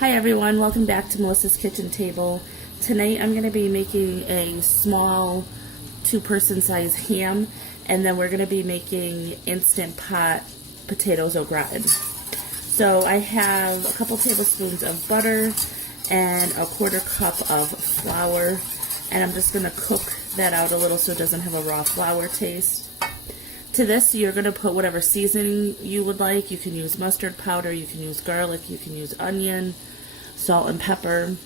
Hi everyone, welcome back to Melissa's Kitchen Table. Tonight I'm going to be making a small two-person size ham, and then we're going to be making Instant Pot potatoes au gratin. So I have a couple tablespoons of butter and a quarter cup of flour, and I'm just going to cook that out a little so it doesn't have a raw flour taste. To this, you're going to put whatever seasoning you would like. You can use mustard powder, you can use garlic, you can use onion, salt and pepper.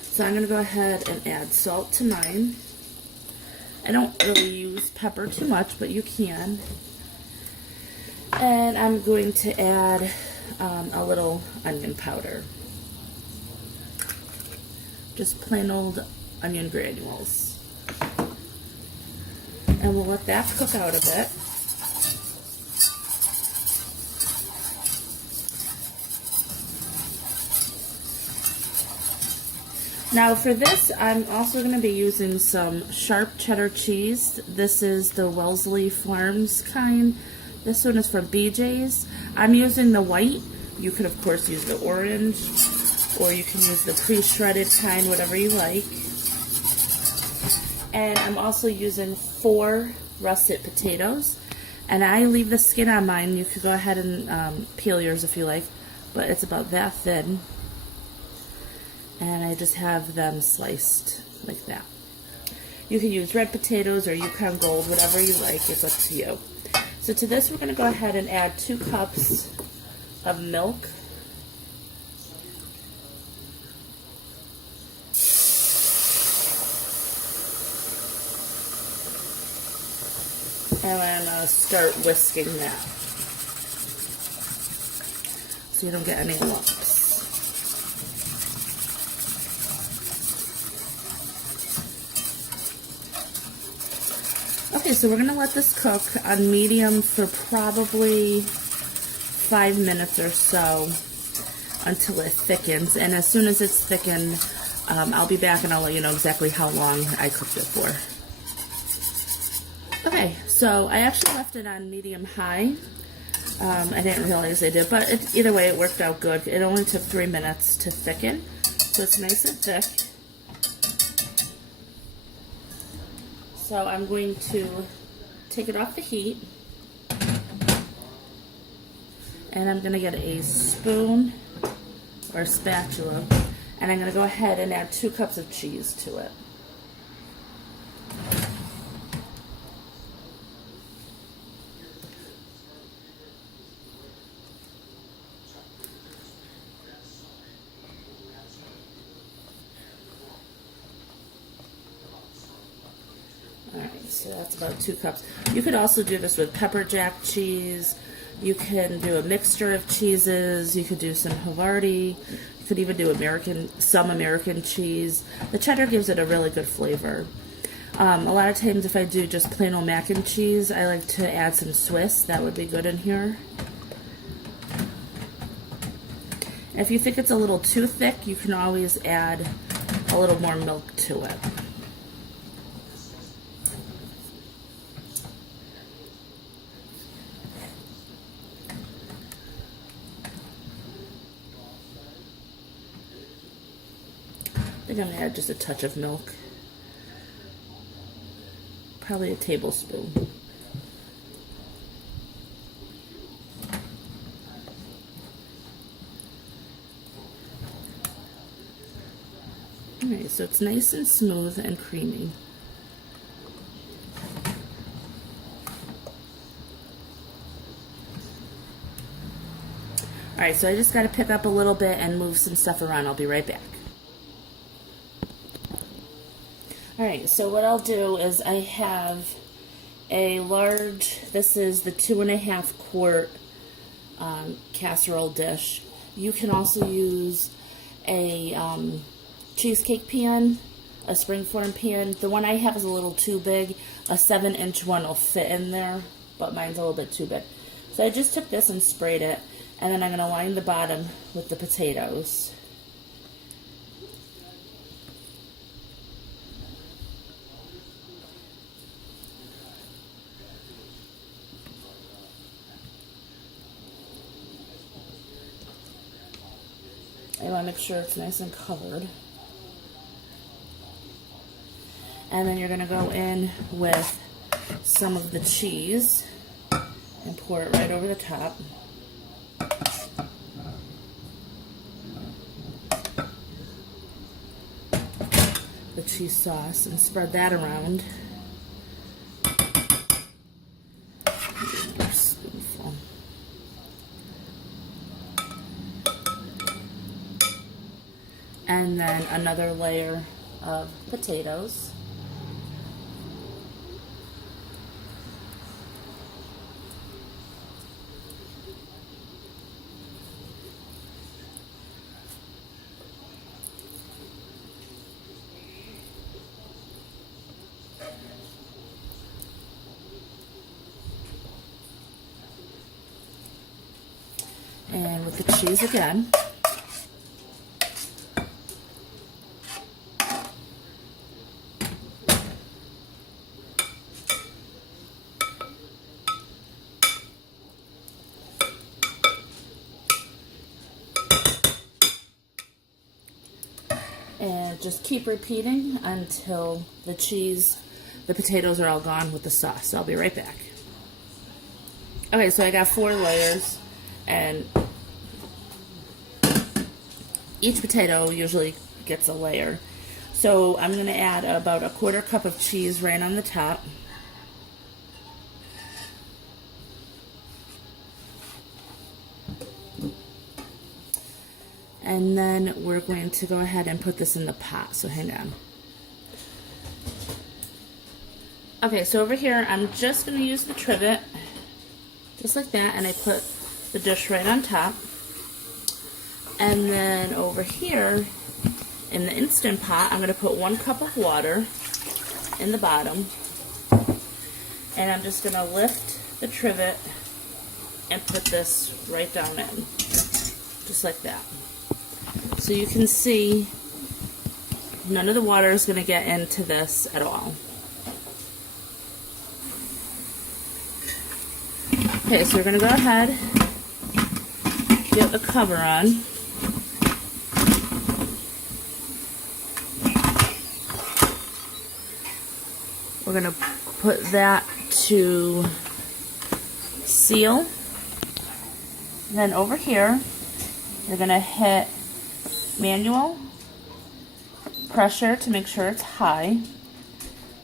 So I'm going to go ahead and add salt to mine. I don't really use pepper too much, but you can. And I'm going to add a little onion powder. Just plain old onion granules. And we'll let that cook out a bit. Now for this, I'm also going to be using some sharp cheddar cheese. This is the Wellesley Farms kind. This one is from BJ's. I'm using the white. You could of course use the orange, or you can use the pre-shredded kind, whatever you like. And I'm also using 4 russet potatoes, and I leave the skin on mine. You could go ahead and peel yours if you like, but it's about that thin, and I just have them sliced like that. You can use red potatoes or Yukon Gold, whatever you like, it's up to you. So to this we're going to go ahead and add 2 cups of milk. And I'm going to start whisking that so you don't get any lumps. Okay, so we're going to let this cook on medium for probably 5 minutes or so until it thickens. And as soon as it's thickened, I'll be back and I'll let you know exactly how long I cooked it for. Okay, so I actually left it on medium-high. I didn't realize I did, but either way, it worked out good. It only took 3 minutes to thicken, so it's nice and thick. So I'm going to take it off the heat, and I'm going to get a spoon or a spatula, and I'm going to go ahead and add 2 cups of cheese to it. So that's about 2 cups. You could also do this with pepper jack cheese. You can do a mixture of cheeses. You could do some Havarti. You could even do some American cheese. The cheddar gives it a really good flavor. A lot of times if I do just plain old mac and cheese, I like to add some Swiss. That would be good in here. If you think it's a little too thick, you can always add a little more milk to it. I think I'm going to add just a touch of milk. Probably a tablespoon. Alright, so it's nice and smooth and creamy. Alright, so I just got to pick up a little bit and move some stuff around. I'll be right back. Alright, so what I'll do is I have a large, this is the 2.5 quart casserole dish. You can also use a cheesecake pan, a springform pan. The one I have is a little too big. A 7-inch one will fit in there, but mine's a little bit too big. So I just took this and sprayed it, and then I'm going to line the bottom with the potatoes. You want to make sure it's nice and covered. And then you're going to go in with some of the cheese and pour it right over the top. The cheese sauce, and spread that around. Another spoonful. And then another layer of potatoes. And with the cheese again. And just keep repeating until the potatoes are all gone with the sauce. So I'll be right back. Okay, so I got 4 layers, and each potato usually gets a layer. So I'm going to add about a 1/4 cup of cheese right on the top. And then we're going to go ahead and put this in the pot, so hang on. Okay, so over here I'm just going to use the trivet, just like that, and I put the dish right on top. And then over here in the Instant Pot, I'm going to put 1 cup of water in the bottom, and I'm just going to lift the trivet and put this right down in, just like that. So you can see none of the water is going to get into this at all. Okay, so we're going to go ahead, get the cover on. We're going to put that to seal. Then over here, you're going to hit manual pressure to make sure it's high,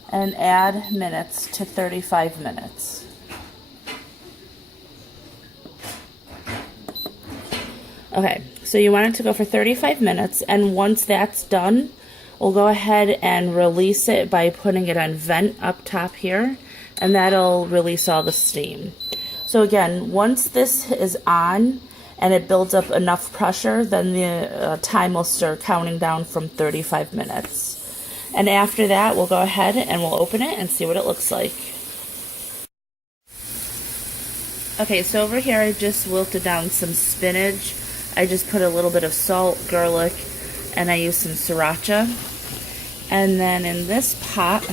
and add minutes to 35 minutes. Okay, so you want it to go for 35 minutes, and once that's done, we'll go ahead and release it by putting it on vent up top here, and that'll release all the steam. So again, once this is on and it builds up enough pressure, then the time will start counting down from 35 minutes. And after that, we'll go ahead and we'll open it and see what it looks like. Okay, so over here I just wilted down some spinach. I just put a little bit of salt, garlic, and I used some sriracha. And then in this pot,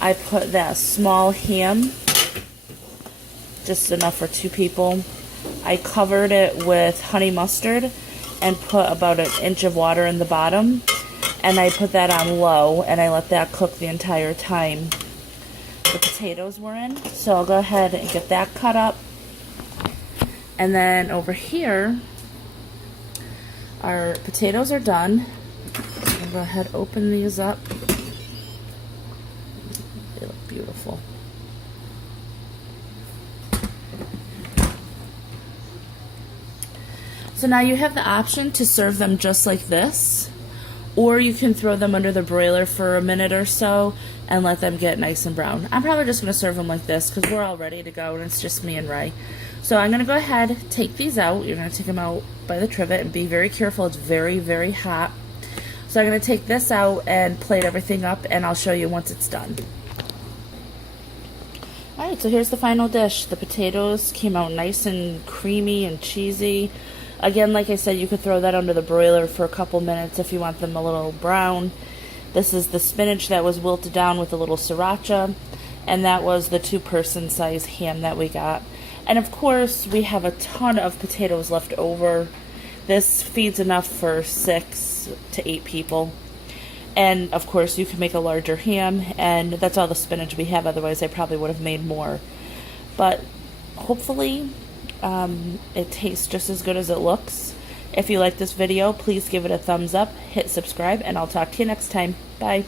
I put that small ham, just enough for 2 people. I covered it with honey mustard and put about 1 inch of water in the bottom, and I put that on low, and I let that cook the entire time the potatoes were in. So I'll go ahead and get that cut up. And then over here, our potatoes are done. I'll go ahead and open these up. They look beautiful. So now you have the option to serve them just like this, or you can throw them under the broiler for a minute or so and let them get nice and brown. I'm probably just going to serve them like this because we're all ready to go and it's just me and Ray. So I'm going to go ahead, take these out. You're going to take them out by the trivet and be very careful. It's very, very hot. So I'm going to take this out and plate everything up, and I'll show you once it's done. Alright, so here's the final dish. The potatoes came out nice and creamy and cheesy. Again, like I said, you could throw that under the broiler for a couple minutes if you want them a little brown. This is the spinach that was wilted down with a little sriracha, and that was the 2-person size ham that we got. And of course, we have a ton of potatoes left over This feeds enough for 6 to 8 people. And of course, you can make a larger ham, and that's all the spinach we have. Otherwise, I probably would have made more. But hopefully, it tastes just as good as it looks. If you like this video, please give it a thumbs up, hit subscribe, and I'll talk to you next time. Bye.